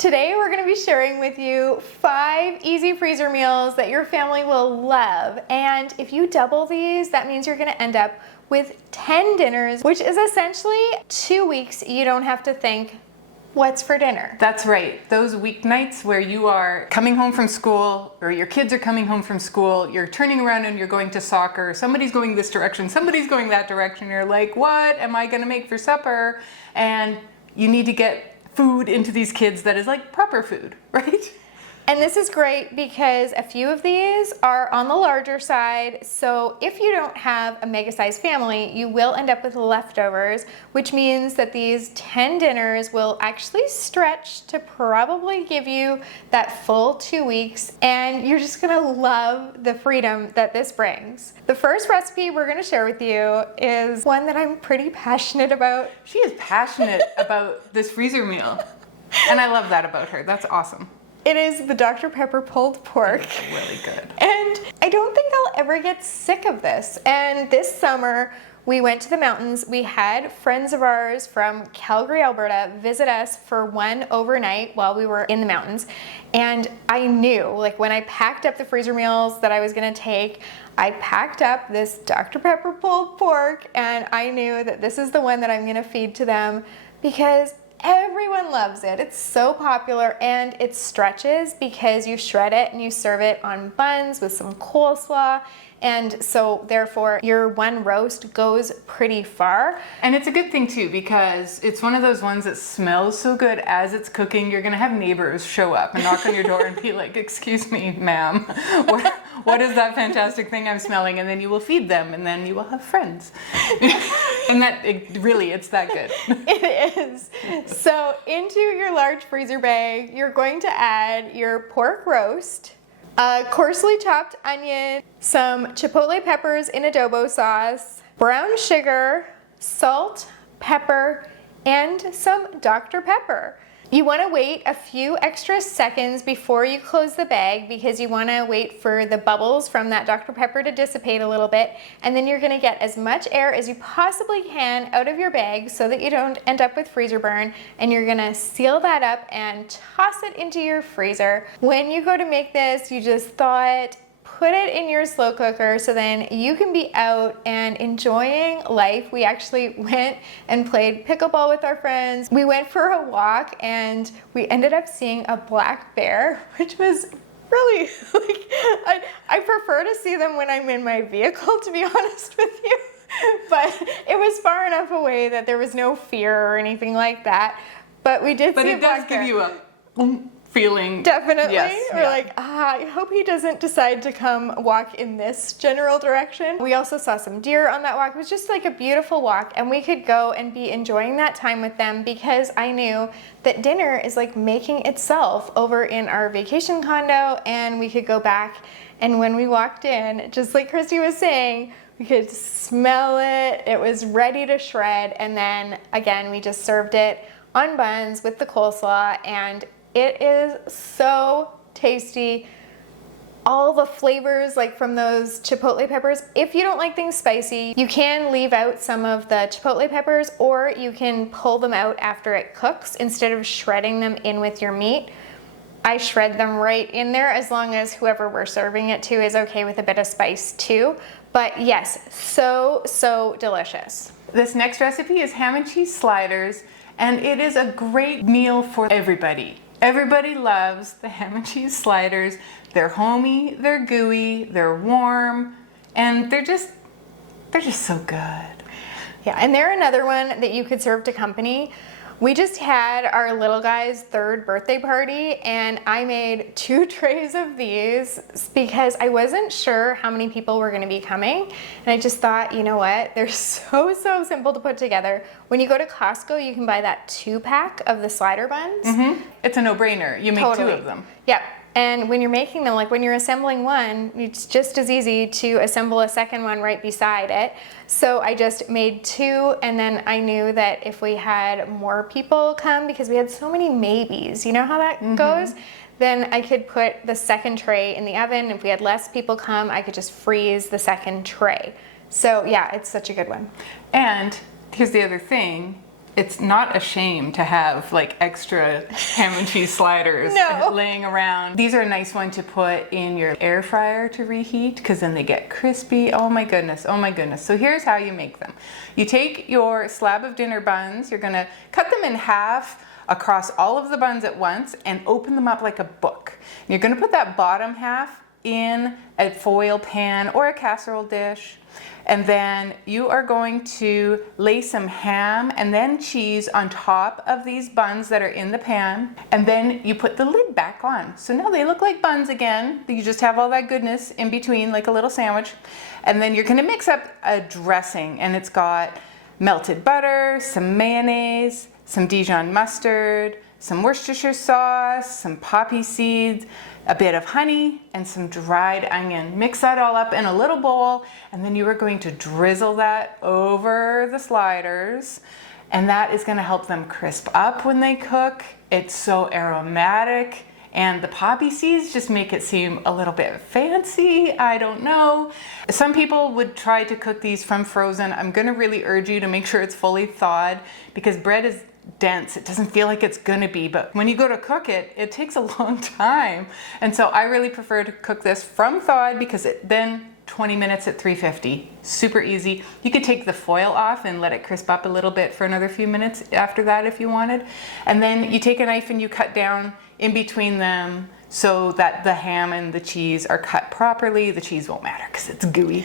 Today we're going to be sharing with you 5 easy freezer meals that your family will love. And if you double these, that means you're going to end up with 10 dinners, which is essentially 2 weeks you don't have to think, what's for dinner? That's right. Those weeknights where you are coming home from school, or your kids are coming home from school, you're turning around and you're going to soccer, somebody's going this direction, somebody's going that direction, you're like, what am I going to make for supper? And you need to get food into these kids that is like proper food, right? And this is great because a few of these are on the larger side. So if you don't have a mega-sized family, you will end up with leftovers, which means that these 10 dinners will actually stretch to probably give you that full 2 weeks. And you're just gonna love the freedom that this brings. The first recipe we're gonna share with you is one that I'm pretty passionate about. She is passionate about this freezer meal. And I love that about her. That's awesome. It is the Dr. Pepper pulled pork. It's really good. And I don't think I'll ever get sick of this. And this summer, we went to the mountains. We had friends of ours from Calgary, Alberta, visit us for one overnight while we were in the mountains. And I knew, like when I packed up the freezer meals that I was gonna take, I packed up this Dr. Pepper pulled pork, and I knew that this is the one that I'm gonna feed to them because everyone loves it. It's so popular, and it stretches because you shred it and you serve it on buns with some coleslaw. And so therefore your one roast goes pretty far. And it's a good thing too, because it's one of those ones that smells so good as it's cooking. You're gonna have neighbors show up and knock on your door and be like, excuse me, ma'am, what is that fantastic thing I'm smelling? And then you will feed them, and then you will have friends. And it's that good. It is. So into your large freezer bag, you're going to add your pork roast, a coarsely chopped onion, some chipotle peppers in adobo sauce, brown sugar, salt, pepper, and some Dr. Pepper. You want to wait a few extra seconds before you close the bag because you want to wait for the bubbles from that Dr. Pepper to dissipate a little bit, and then you're going to get as much air as you possibly can out of your bag so that you don't end up with freezer burn, and you're going to seal that up and toss it into your freezer. When you go to make this, you just thaw it, put it in your slow cooker so then you can be out and enjoying life. We actually went and played pickleball with our friends. We went for a walk and we ended up seeing a black bear, which was really, I prefer to see them when I'm in my vehicle, to be honest with you. But it was far enough away that there was no fear or anything like that. But we did see a black bear. But it does give you a feeling. Definitely. Yes, We're like, I hope he doesn't decide to come walk in this general direction. We also saw some deer on that walk. It was just like a beautiful walk, and we could go and be enjoying that time with them because I knew that dinner is like making itself over in our vacation condo, and we could go back, and when we walked in, just like Christy was saying, we could smell it. It was ready to shred, and then again, we just served it on buns with the coleslaw, and it is so tasty. All the flavors, like from those chipotle peppers. If you don't like things spicy, you can leave out some of the chipotle peppers, or you can pull them out after it cooks instead of shredding them in with your meat. I shred them right in there as long as whoever we're serving it to is okay with a bit of spice too. But yes, so delicious. This next recipe is ham and cheese sliders, and it is a great meal for everybody. Everybody loves the ham and cheese sliders. They're homey, they're gooey, they're warm, and they're just so good. Yeah, and they're another one that you could serve to company. We just had our little guy's 3rd birthday party, and I made 2 trays of these because I wasn't sure how many people were going to be coming, and I just thought, you know what, they're so simple to put together. When you go to Costco, you can buy that 2-pack of the slider buns. Mm-hmm. It's a no-brainer. You make Totally. 2 of them. Yep. And when you're making them, like when you're assembling one, it's just as easy to assemble a second one right beside it. So I just made 2, and then I knew that if we had more people come, because we had so many maybes, you know how that goes? Then I could put the second tray in the oven. If we had less people come, I could just freeze the second tray. So yeah, it's such a good one. And here's the other thing, it's not a shame to have like extra ham and cheese sliders No. laying around. These are a nice one to put in your air fryer to reheat because then they get crispy. Oh my goodness, oh my goodness. So here's how you make them. You take your slab of dinner buns, you're gonna cut them in half across all of the buns at once and open them up like a book. You're gonna put that bottom half in a foil pan or a casserole dish. And then you are going to lay some ham and then cheese on top of these buns that are in the pan. And then you put the lid back on. So now they look like buns again. You just have all that goodness in between, like a little sandwich. And then you're gonna mix up a dressing, and it's got melted butter, some mayonnaise, some Dijon mustard, some Worcestershire sauce, some poppy seeds, a bit of honey, and some dried onion. Mix that all up in a little bowl, and then you are going to drizzle that over the sliders, and that is gonna help them crisp up when they cook. It's so aromatic, and the poppy seeds just make it seem a little bit fancy. I don't know. Some people would try to cook these from frozen. I'm gonna really urge you to make sure it's fully thawed because bread is dense. It doesn't feel like it's gonna be, but when you go to cook it, it takes a long time. And so I really prefer to cook this from thawed because then 20 minutes at 350. Super easy. You could take the foil off and let it crisp up a little bit for another few minutes after that if you wanted. And then you take a knife and you cut down in between them so that the ham and the cheese are cut properly. The cheese won't matter because it's gooey.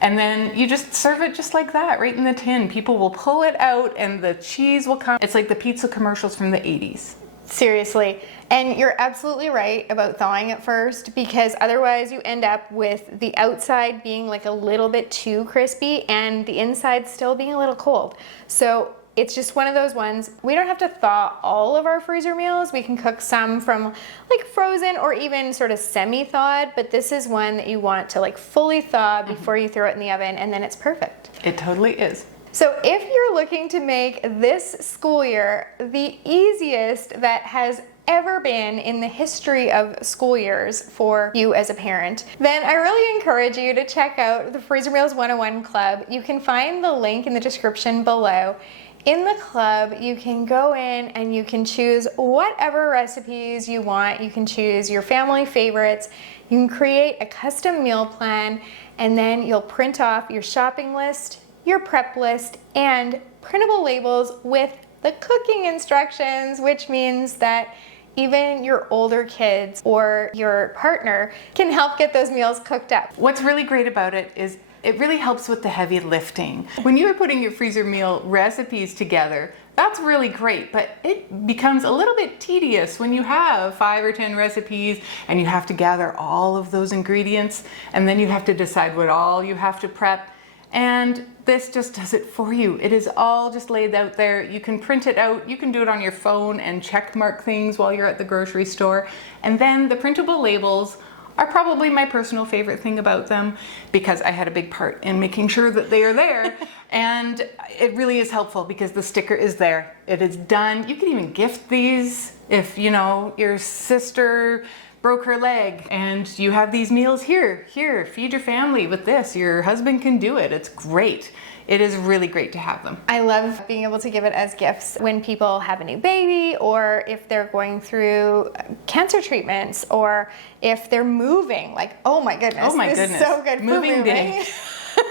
And then you just serve it just like that, right in the tin. People will pull it out and the cheese will come. It's like the pizza commercials from the 80s. Seriously. And you're absolutely right about thawing it first, because otherwise you end up with the outside being like a little bit too crispy and the inside still being a little cold. So it's just one of those ones. We don't have to thaw all of our freezer meals. We can cook some from like frozen or even sort of semi-thawed, but this is one that you want to like fully thaw before you throw it in the oven, and then it's perfect. It totally is. So if you're looking to make this school year the easiest that has ever been in the history of school years for you as a parent, then I really encourage you to check out the Freezer Meals 101 Club. You can find the link in the description below. In the club, you can go in and you can choose whatever recipes you want. You can choose your family favorites. You can create a custom meal plan, and then you'll print off your shopping list, your prep list, and printable labels with the cooking instructions, which means that even your older kids or your partner can help get those meals cooked up. What's really great about it is it really helps with the heavy lifting. When you are putting your freezer meal recipes together, that's really great, but it becomes a little bit tedious when you have 5 or 10 recipes and you have to gather all of those ingredients, and then you have to decide what all you have to prep. And this just does it for you. It is all just laid out there. You can print it out. You can do it on your phone and check mark things while you're at the grocery store. And then the printable labels are probably my personal favorite thing about them because I had a big part in making sure that they are there. And it really is helpful because the sticker is there. It is done. You can even gift these if, you know, your sister broke her leg and you have these meals here, feed your family with this. Your husband can do it. It's great. It is really great to have them. I love being able to give it as gifts when people have a new baby, or if they're going through cancer treatments, or if they're moving. Like, oh my goodness, this is so good for moving. Day.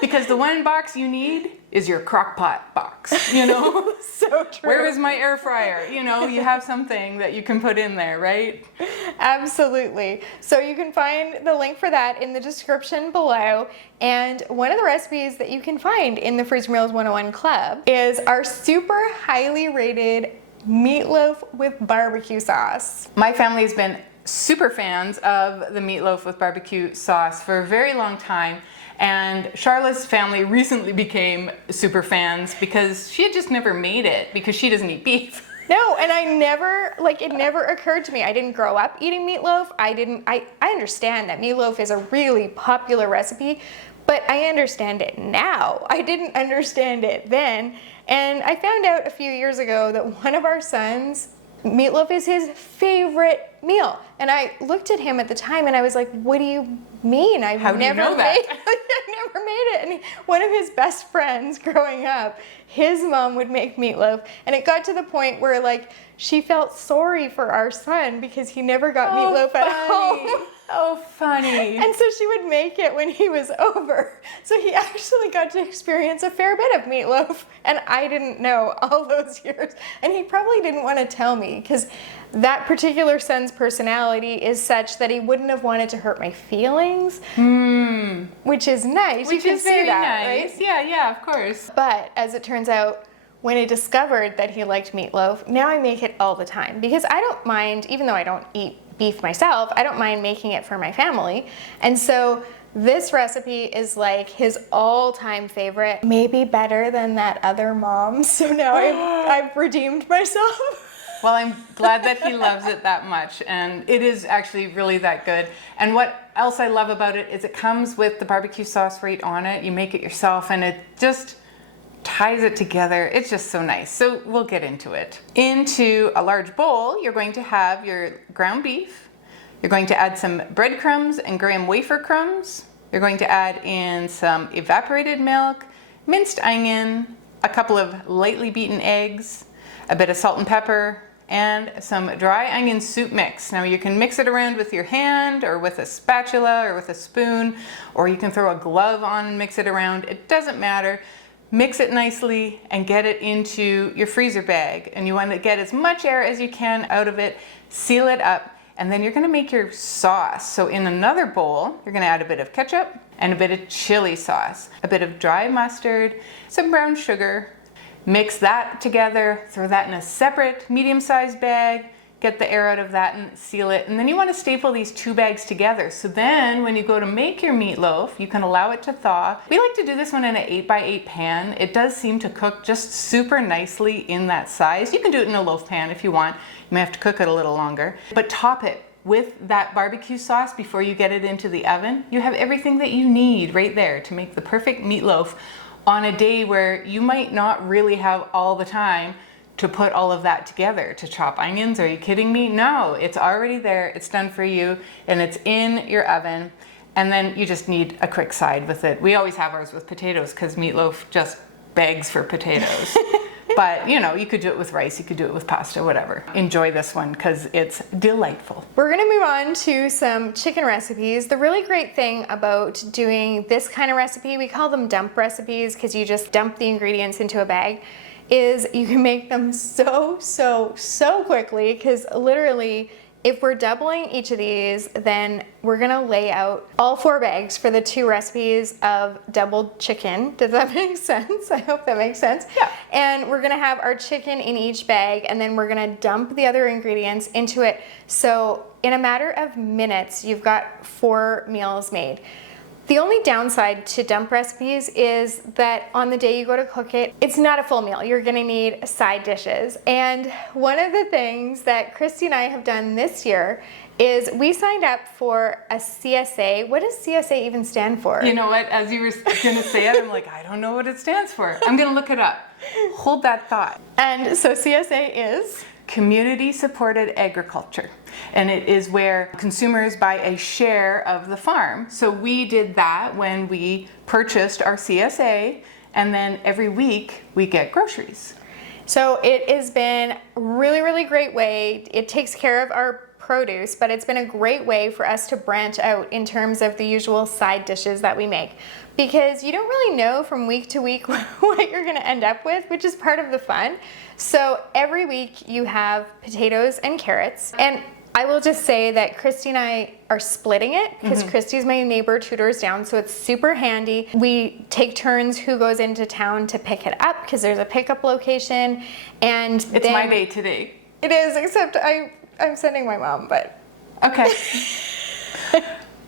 Because the one box you need is your crock pot box, you know? So true. Where is my air fryer? You know, you have something that you can put in there, right? Absolutely. So you can find the link for that in the description below. And one of the recipes that you can find in the Freezer Meals 101 Club is our super highly rated meatloaf with barbecue sauce. My family has been super fans of the meatloaf with barbecue sauce for a very long time. And Charlotte's family recently became super fans because she had just never made it because she doesn't eat beef. No, and it never occurred to me. I didn't grow up eating meatloaf. I understand that meatloaf is a really popular recipe, but I understand it now. I didn't understand it then. And I found out a few years ago that one of our sons, meatloaf is his favorite meal. And I looked at him at the time and I was like, what do you mean? I've never made it. And one of his best friends growing up his mom would make meatloaf, and it got to the point where like she felt sorry for our son because he never got meatloaf at home. Oh, funny. And so she would make it when he was over. So he actually got to experience a fair bit of meatloaf, and I didn't know all those years. And he probably didn't want to tell me because that particular son's personality is such that he wouldn't have wanted to hurt my feelings, which is nice. Which you can is see very that, nice. right? Yeah, of course. But as it turns out, when I discovered that he liked meatloaf, now I make it all the time because I don't mind, even though I don't eat beef myself, I don't mind making it for my family. And so this recipe is like his all-time favorite, maybe better than that other mom. So now I've redeemed myself. Well, I'm glad that he loves it that much, and it is actually really that good. And what else I love about it is it comes with the barbecue sauce right on it. You make it yourself, and it just ties it together. It's just so nice. So we'll get into it. Into a large bowl, you're going to have your ground beef. You're going to add some breadcrumbs and graham wafer crumbs. You're going to add in some evaporated milk, minced onion, a couple of lightly beaten eggs, a bit of salt and pepper, and some dry onion soup mix. Now you can mix it around with your hand or with a spatula or with a spoon, or you can throw a glove on and mix it around. It doesn't matter. Mix it nicely and get it into your freezer bag. And you want to get as much air as you can out of it, seal it up, and then you're going to make your sauce. So in another bowl, you're going to add a bit of ketchup and a bit of chili sauce, a bit of dry mustard, some brown sugar. Mix that together, throw that in a separate medium-sized bag, get the air out of that and seal it. And then you want to staple these two bags together. So then when you go to make your meatloaf, you can allow it to thaw. We like to do this one in an 8x8 pan. It does seem to cook just super nicely in that size. You can do it in a loaf pan if you want. You may have to cook it a little longer. But top it with that barbecue sauce before you get it into the oven. You have everything that you need right there to make the perfect meatloaf on a day where you might not really have all the time to put all of that together, to chop onions. Are you kidding me? No, it's already there, it's done for you, and it's in your oven. And then you just need a quick side with it. We always have ours with potatoes because meatloaf just begs for potatoes. But you know, you could do it with rice, you could do it with pasta, whatever. Enjoy this one because it's delightful. We're gonna move on to some chicken recipes. The really great thing about doing this kind of recipe, we call them dump recipes because you just dump the ingredients into a bag, is you can make them so quickly because literally if we're doubling each of these, then we're gonna lay out all 4 bags for the 2 recipes of doubled chicken. Does that make sense? I hope that makes sense. Yeah. And we're gonna have our chicken in each bag and then we're gonna dump the other ingredients into it. So in a matter of minutes, you've got 4 meals made. The only downside to dump recipes is that on the day you go to cook it, it's not a full meal. You're gonna need side dishes. And one of the things that Christy and I have done this year is we signed up for a CSA. What does CSA even stand for? You know what, as you were gonna say it, I'm like, I don't know what it stands for. I'm gonna look it up. Hold that thought. And so CSA is? Community supported agriculture. And it is where consumers buy a share of the farm. So we did that when we purchased our CSA, and then every week we get groceries. So it has been a really great way. It takes care of our produce, but it's been a great way for us to branch out in terms of the usual side dishes that we make. Because you don't really know from week to week what you're gonna end up with, which is part of the fun. So every week you have potatoes and carrots. And I will just say that Christy and I are splitting it because Christy's my neighbor 2 doors down, so it's super handy. We take turns who goes into town to pick it up because there's a pickup location. And It's my day today. It is, except I'm sending my mom, but. Okay.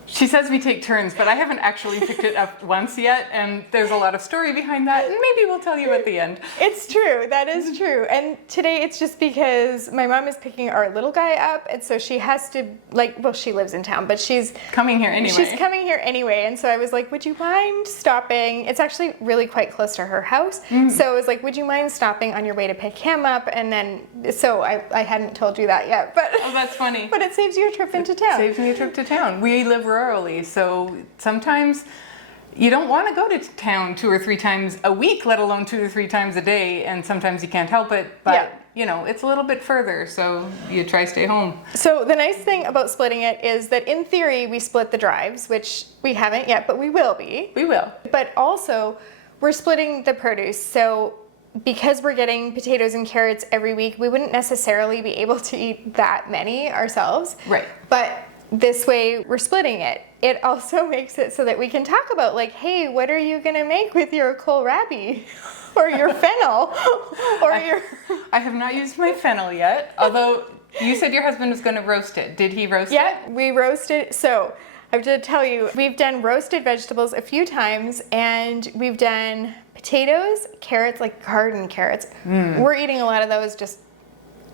She says we take turns, but I haven't actually picked it up once yet, and there's a lot of story behind that, and maybe we'll tell you at the end. It's true, that is true. And today it's just because my mom is picking our little guy up, and so she has to, well, she lives in town, but she's coming here anyway. She's coming here anyway, and so I was like, would you mind stopping? It's actually really quite close to her house, so I was like, would you mind stopping on your way to pick him up? And then, so I hadn't told you that yet, but. Oh, that's funny. But it saves you a trip into town. Saves me a trip to town. We live rurally, so sometimes you don't want to go to town 2 or 3 times a week, let alone 2 or 3 times a day. And sometimes you can't help it, but it's a little bit further. So you try stay home. So the nice thing about splitting it is that in theory, we split the drives, which we haven't yet, but we will be. We will. But also we're splitting the produce. So because we're getting potatoes and carrots every week, we wouldn't necessarily be able to eat that many ourselves. Right. But this way we're splitting it. It also makes it so that we can talk about like, hey, what are you gonna make with your kohlrabi or your fennel or your... I have not used my fennel yet, although you said your husband was gonna roast it. Did he roast it? Yeah, we roasted. So I have to tell you, we've done roasted vegetables a few times and we've done potatoes, carrots, like garden carrots. We're eating a lot of those just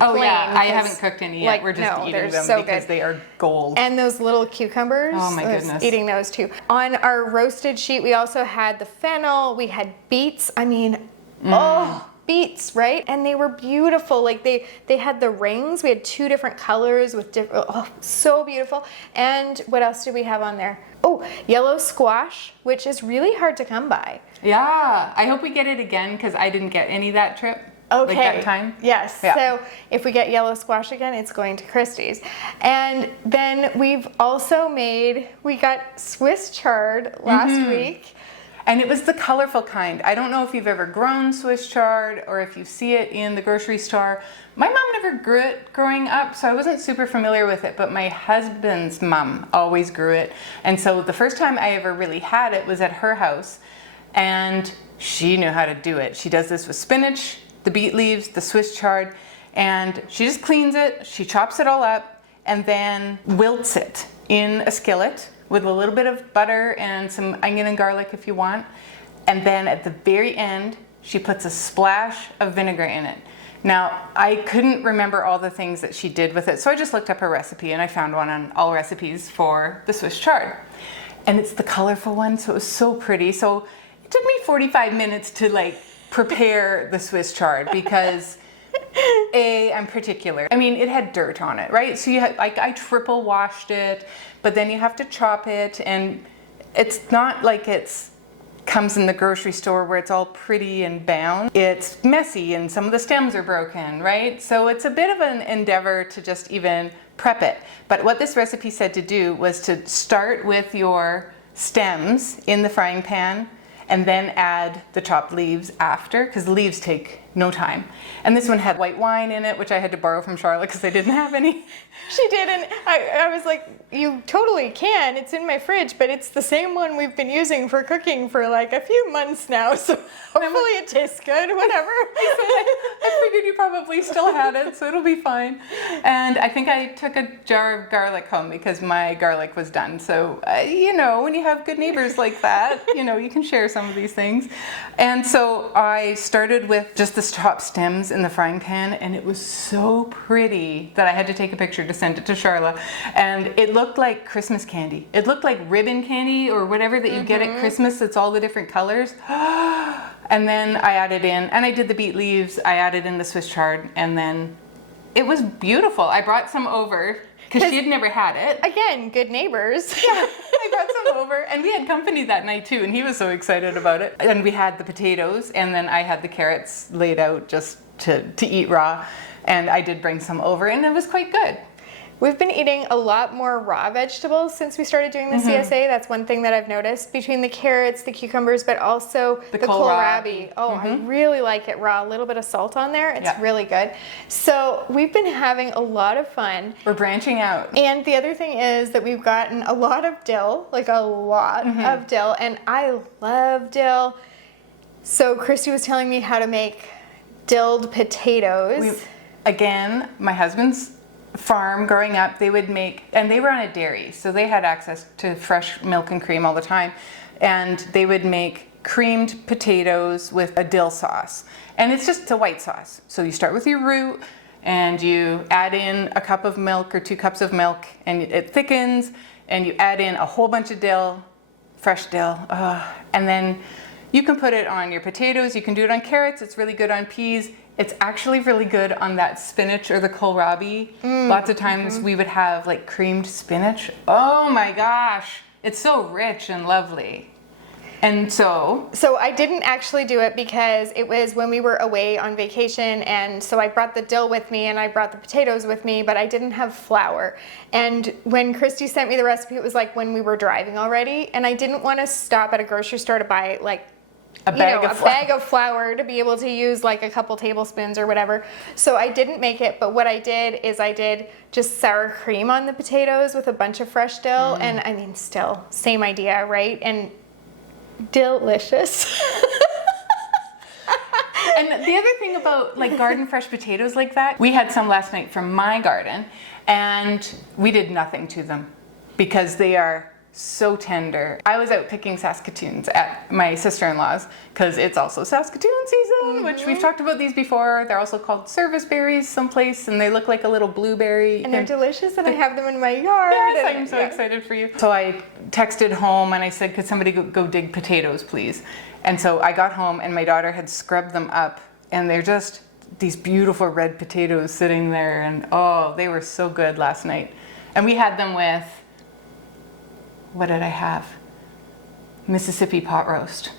Oh plain yeah, I because, haven't cooked any yet. We're just eating they're them so because good. they are gold. And those little cucumbers. Oh my goodness. Eating those too. On our roasted sheet, we also had the fennel. We had beets. I mean, beets, right? And they were beautiful. Like they had the rings. We had 2 different colors with different, so beautiful. And what else did we have on there? Oh, yellow squash, which is really hard to come by. Yeah, I hope we get it again because I didn't get any that trip. Okay. Like that time. Yes. Yeah. So if we get yellow squash again, it's going to Christie's. And then we got Swiss chard last week. And it was the colorful kind. I don't know if you've ever grown Swiss chard or if you see it in the grocery store. My mom never grew it growing up, so I wasn't super familiar with it, but my husband's mom always grew it. And so the first time I ever really had it was at her house, and she knew how to do it. She does this with spinach, the beet leaves, the Swiss chard, and she just cleans it, she chops it all up, and then wilts it in a skillet with a little bit of butter and some onion and garlic if you want. And then at the very end, she puts a splash of vinegar in it. Now, I couldn't remember all the things that she did with it, so I just looked up her recipe and I found one on All Recipes for the Swiss chard. And it's the colorful one, so it was so pretty. So it took me 45 minutes to prepare the Swiss chard because I'm particular. I mean, it had dirt on it, right? So I triple washed it, but then you have to chop it, and it's not like it's comes in the grocery store where it's all pretty and bound. It's messy and some of the stems are broken, right? So it's a bit of an endeavor to just even prep it. But what this recipe said to do was to start with your stems in the frying pan and then add the chopped leaves after, because the leaves take no time. And this one had white wine in it, which I had to borrow from Charlotte because I didn't have any. She did, and I was like, you totally can. It's in my fridge, but it's the same one we've been using for cooking for a few months now, so hopefully it tastes good, whatever. I figured you probably still had it, so it'll be fine. And I think I took a jar of garlic home because my garlic was done. So, when you have good neighbors like that, you can share some of these things. And so I started with just the chopped stems in the frying pan, and it was so pretty that I had to take a picture to send it to Charla. And it looked like Christmas candy. It looked like ribbon candy or whatever that you get at Christmas. It's all the different colors. And then I added in, and I did the beet leaves, I added in the Swiss chard, and then it was beautiful. I brought some over because she had never had it. Again, good neighbors. Yeah, I brought some over, and we had company that night too, and he was so excited about it. And we had the potatoes, and then I had the carrots laid out just to eat raw, and I did bring some over, and it was quite good. We've been eating a lot more raw vegetables since we started doing the CSA. That's one thing that I've noticed between the carrots, the cucumbers, but also the kohlrabi. Oh, I really like it raw. A little bit of salt on there. It's really good. So we've been having a lot of fun. We're branching out. And the other thing is that we've gotten a lot of dill, a lot of dill, and I love dill. So Christy was telling me how to make dilled potatoes. Again, my husband's farm growing up, they would make, and they were on a dairy, so they had access to fresh milk and cream all the time, and they would make creamed potatoes with a dill sauce, and it's just a white sauce. So you start with your root and you add in a cup of milk or 2 cups of milk, and it thickens, and you add in a whole bunch of dill, fresh dill, and then you can put it on your potatoes, you can do it on carrots, it's really good on peas. It's actually really good on that spinach or the kohlrabi. Lots of times we would have creamed spinach. Oh my gosh, it's so rich and lovely. And so I didn't actually do it because it was when we were away on vacation, and so I brought the dill with me and I brought the potatoes with me, but I didn't have flour. And when Christy sent me the recipe, it was like when we were driving already, and I didn't want to stop at a grocery store to buy like a bag of flour to be able to use like a couple tablespoons or whatever. So I didn't make it, but what I did is I did just sour cream on the potatoes with a bunch of fresh dill, and I mean, still same idea, right? And delicious. And the other thing about like garden fresh potatoes like that, we had some last night from my garden, and we did nothing to them because they are so tender. I was out picking Saskatoons at my sister-in-law's because it's also Saskatoon season, which we've talked about these before. They're also called service berries someplace, and they look like a little blueberry. And they're delicious, and I have them in my yard. Yes, I'm so excited for you. So I texted home and I said, could somebody go dig potatoes, please? And so I got home and my daughter had scrubbed them up, and they're just these beautiful red potatoes sitting there, and oh, they were so good last night. And we had them with, what did I have? Mississippi pot roast.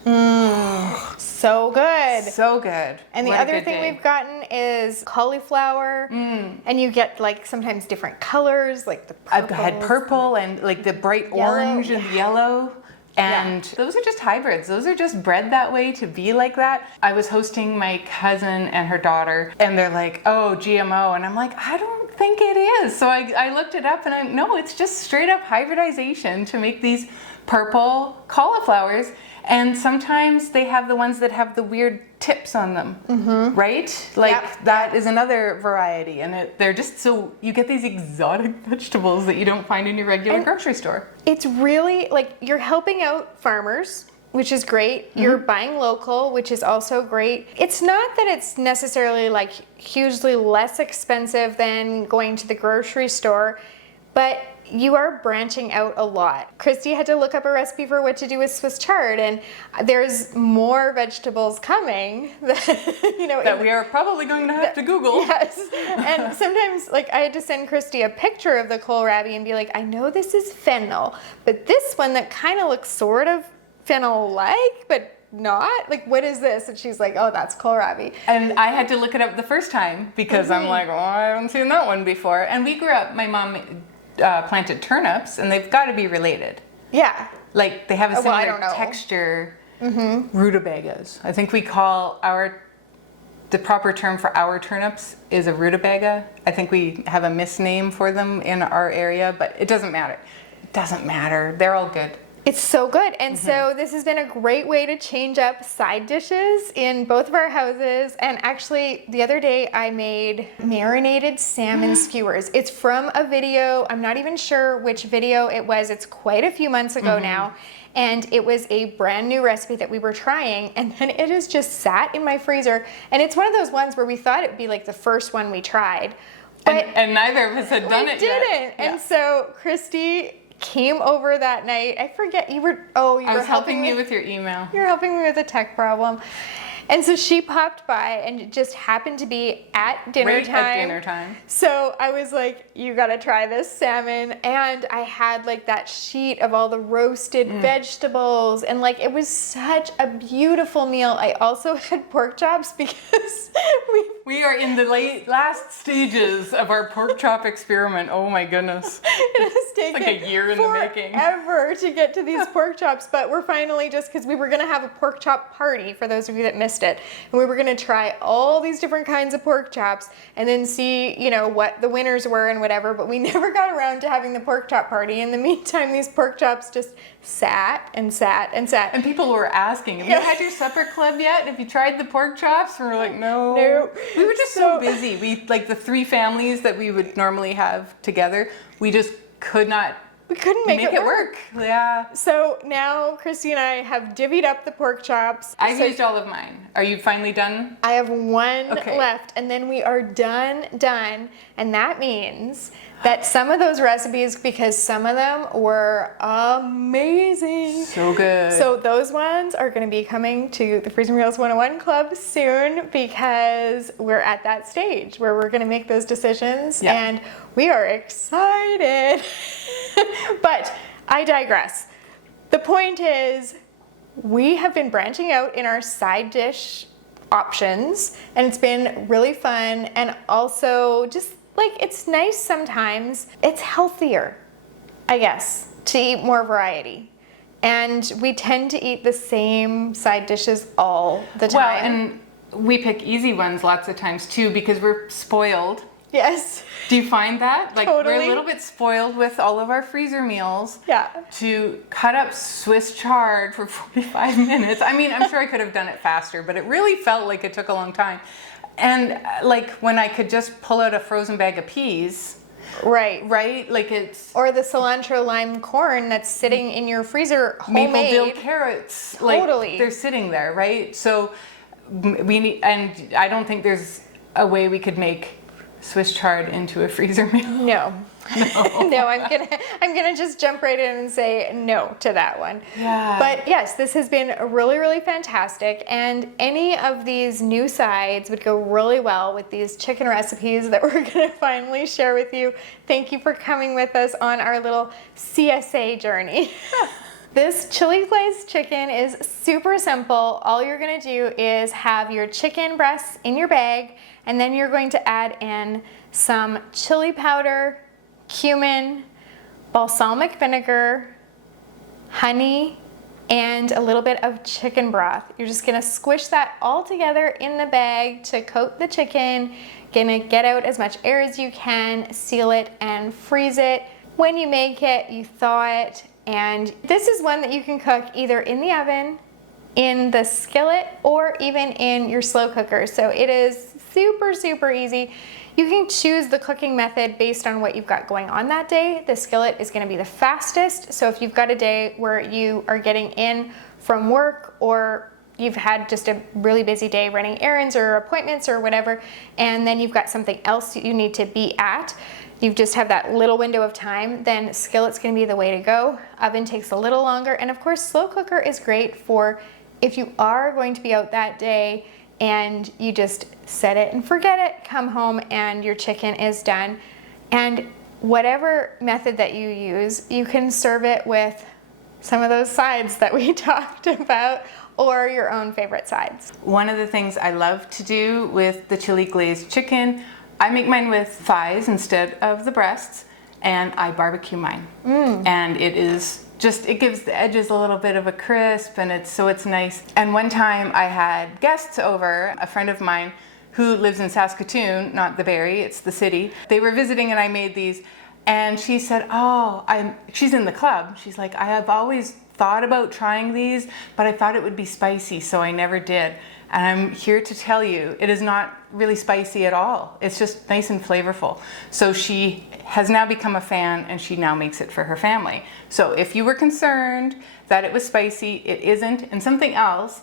So good. So good. And the other thing we've gotten is cauliflower, and you get like sometimes different colors, like the purples. I've had purple and like the bright orange and yellow. And those are just hybrids. Those are just bred that way to be like that. I was hosting my cousin and her daughter, and they're like, oh, GMO. And I'm like, I don't think it is. So I looked it up, and no, it's just straight up hybridization to make these purple cauliflowers. And sometimes they have the ones that have the weird tips on them, right? Like that is another variety. And they're just so, you get these exotic vegetables that you don't find in your regular grocery store. It's really like you're helping out farmers, which is great. You're buying local, which is also great. It's not that it's necessarily like hugely less expensive than going to the grocery store, but you are branching out a lot. Christy had to look up a recipe for what to do with Swiss chard, and there's more vegetables coming that, that we are probably going to have to Google. Yes. And sometimes like I had to send Christy a picture of the kohlrabi and be like, I know this is fennel, but this one that kind of looks sort of fennel-like, but not, like, what is this? And she's like, oh, that's kohlrabi. And I had to look it up the first time because I'm like, oh, I haven't seen that one before. And we grew up, my mom planted turnips, and they've got to be related. Yeah. Like they have a similar texture. Rutabagas. I think we call the proper term for our turnips is a rutabaga. I think we have a misname for them in our area, but it doesn't matter. It doesn't matter. They're all good. It's so good. And so this has been a great way to change up side dishes in both of our houses. And actually, the other day I made marinated salmon skewers. It's from a video. I'm not even sure which video it was. It's quite a few months ago now. And it was a brand new recipe that we were trying. And then it has just sat in my freezer. And it's one of those ones where we thought it would be like the first one we tried. But and neither of us had done it yet. We didn't. And so Christy came over that night. I forget, you were helping me with your email. You're helping me with a tech problem. And so she popped by, and it just happened to be at dinner time. So I was like, you gotta try this salmon. And I had like that sheet of all the roasted vegetables, and like it was such a beautiful meal. I also had pork chops because we are in the last stages of our pork chop experiment. Oh my goodness. It has taken like a year in the making. Forever to get to these pork chops, but we're finally, just because we were gonna have a pork chop party for those of you that missed it, and we were gonna try all these different kinds of pork chops and then see, what the winners were and whatever, but we never got around to having the pork chop party. In the meantime, these pork chops just sat and sat and sat. And people were asking, have you had your supper club yet? Have you tried the pork chops? And we're like, no. We were just so busy. We, like the three families that we would normally have together, we just couldn't make it work. Yeah. So now Christy and I have divvied up the pork chops. I've used all of mine. Are you finally done? I have one left, and then we are done. And that means that some of those recipes, because some of them were amazing. So good. So those ones are going to be coming to the Freezing Meals 101 Club soon, because we're at that stage where we're going to make those decisions, and we are excited. But I digress. The point is, we have been branching out in our side dish options, and it's been really fun. And also just like, it's nice sometimes, it's healthier, I guess, to eat more variety. And we tend to eat the same side dishes all the time. Well, and we pick easy ones lots of times too, because we're spoiled. Yes. Do you find that? Like, Totally. we're a little bit spoiled with all of our freezer meals. Yeah. To cut up Swiss chard for 45 minutes. I mean, I'm sure I could have done it faster, but it really felt like it took a long time. And like when I could just pull out a frozen bag of peas. Right. Right? Like it's... Or the cilantro lime corn that's sitting in your freezer, homemade. Maple dill carrots. Totally. Like, they're sitting there, right? So we need, and I don't think there's a way we could make Swiss chard into a freezer meal. No. No, I'm gonna just jump right in and say no to that one. Yeah. But yes, this has been really, really fantastic, and any of these new sides would go really well with these chicken recipes that we're gonna finally share with you. Thank you for coming with us on our little CSA journey. This chili glazed chicken is super simple. All you're gonna do is have your chicken breasts in your bag, and then you're going to add in some chili powder, cumin, balsamic vinegar, honey, and a little bit of chicken broth. You're just gonna squish that all together in the bag to coat the chicken. Gonna get out as much air as you can, seal it and freeze it. When you make it, you thaw it, and this is one that you can cook either in the oven, in the skillet, or even in your slow cooker. So it is super, super easy. You can choose the cooking method based on what you've got going on that day. The skillet is gonna be the fastest. So if you've got a day where you are getting in from work, or you've had just a really busy day running errands or appointments or whatever, and then you've got something else you need to be at, you just have that little window of time, then skillet's gonna be the way to go. Oven takes a little longer. And of course, slow cooker is great for if you are going to be out that day and you just set it and forget it, come home and your chicken is done. And whatever method that you use, you can serve it with some of those sides that we talked about, or your own favorite sides. One of the things I love to do with the chili glazed chicken, I make mine with thighs instead of the breasts, and I barbecue mine. And it is just, it gives the edges a little bit of a crisp, and it's nice. And one time I had guests over, a friend of mine who lives in Saskatoon, not the Barrie, it's the city. They were visiting and I made these, and she said, she's in the club. She's like, I have always thought about trying these, but I thought it would be spicy, so I never did. And I'm here to tell you, it is not really spicy at all. It's just nice and flavorful. So she has now become a fan, and she now makes it for her family. So if you were concerned that it was spicy, it isn't. And something else,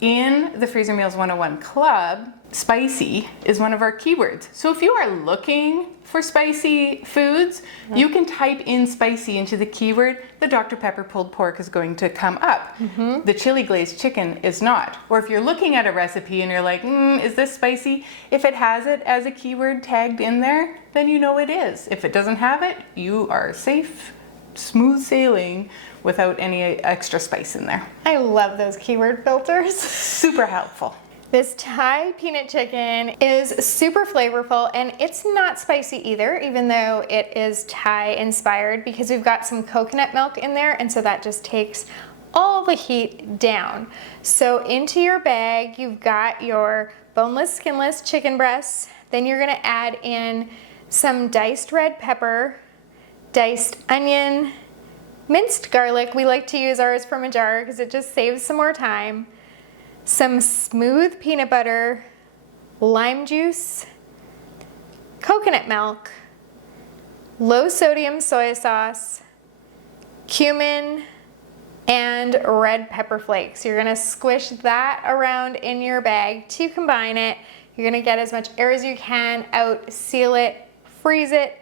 in the Freezer Meals 101 Club, spicy is one of our keywords. So if you are looking for spicy foods, you can type in spicy into the keyword. The Dr. Pepper pulled pork is going to come up. The chili glazed chicken is not. Or if you're looking at a recipe and you're like, is this spicy? If it has it as a keyword tagged in there, then you know it is. If it doesn't have it, you are safe, smooth sailing without any extra spice in there. I love those keyword filters. Super helpful. This Thai peanut chicken is super flavorful, and it's not spicy either, even though it is Thai inspired, because we've got some coconut milk in there, and so that just takes all the heat down. So into your bag, you've got your boneless, skinless chicken breasts. Then you're gonna add in some diced red pepper, diced onion, minced garlic. We like to use ours from a jar because it just saves some more time. Some smooth peanut butter, lime juice, coconut milk, low sodium soy sauce, cumin, and red pepper flakes. You're gonna squish that around in your bag to combine it. You're gonna get as much air as you can out, seal it, freeze it,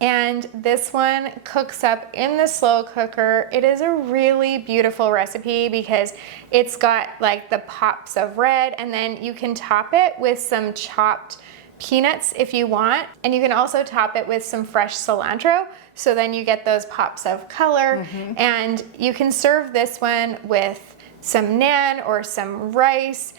and this one cooks up in the slow cooker. It is a really beautiful recipe because it's got like the pops of red, and then you can top it with some chopped peanuts if you want, and you can also top it with some fresh cilantro, so then you get those pops of color. And you can serve this one with some naan or some rice.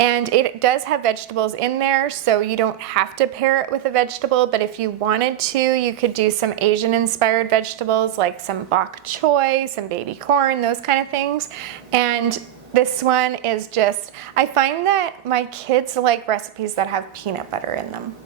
And it does have vegetables in there, so you don't have to pair it with a vegetable, but if you wanted to, you could do some Asian-inspired vegetables like some bok choy, some baby corn, those kind of things. And this one is just, I find that my kids like recipes that have peanut butter in them.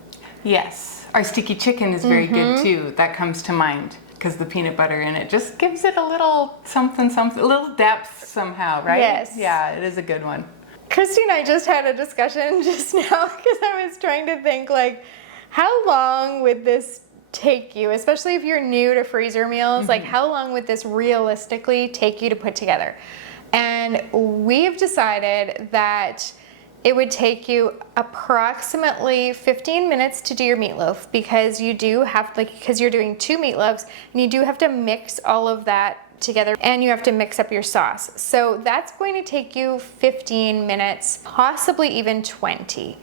Yes, our sticky chicken is very good too. That comes to mind because the peanut butter in it just gives it a little something, a little depth somehow, right? Yes. Yeah, it is a good one. Christy and I just had a discussion just now because I was trying to think, like, how long would this take you, especially if you're new to freezer meals, like how long would this realistically take you to put together? And we've decided that it would take you approximately 15 minutes to do your meatloaf, because you do have, because you're doing 2 meatloaves, and you do have to mix all of that together, and you have to mix up your sauce. So that's going to take you 15 minutes, possibly even 20.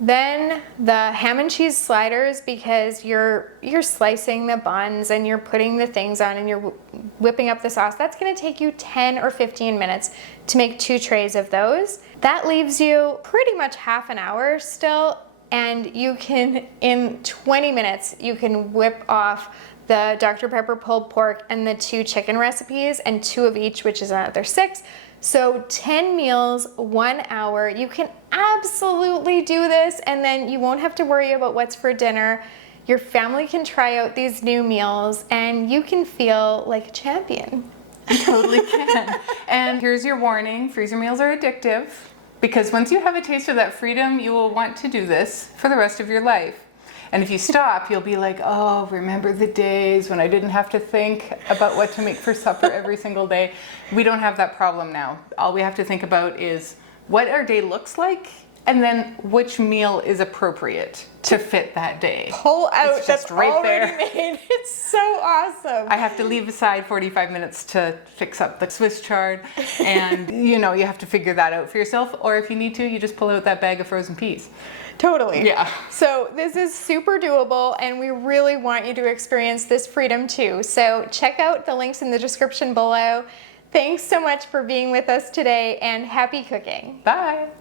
Then the ham and cheese sliders, because you're slicing the buns and you're putting the things on and you're whipping up the sauce, that's going to take you 10 or 15 minutes to make 2 trays of those. That leaves you pretty much half an hour still, and you can, in 20 minutes, you can whip off the Dr. Pepper pulled pork and the 2 chicken recipes, and 2 of each, which is another 6. So 10 meals, 1 hour. You can absolutely do this, and then you won't have to worry about what's for dinner. Your family can try out these new meals, and you can feel like a champion. You totally can. And here's your warning, freezer meals are addictive, because once you have a taste of that freedom, you will want to do this for the rest of your life. And if you stop, you'll be like, oh, remember the days when I didn't have to think about what to make for supper every single day. We don't have that problem now. All we have to think about is what our day looks like, and then which meal is appropriate to fit that day. Pull out it's just that's right already there. made. It's so awesome. I have to leave aside 45 minutes to fix up the Swiss chard, and you have to figure that out for yourself, or if you need to, you just pull out that bag of frozen peas. Totally. Yeah. So this is super doable, and we really want you to experience this freedom too. So check out the links in the description below. Thanks so much for being with us today, and happy cooking. Bye.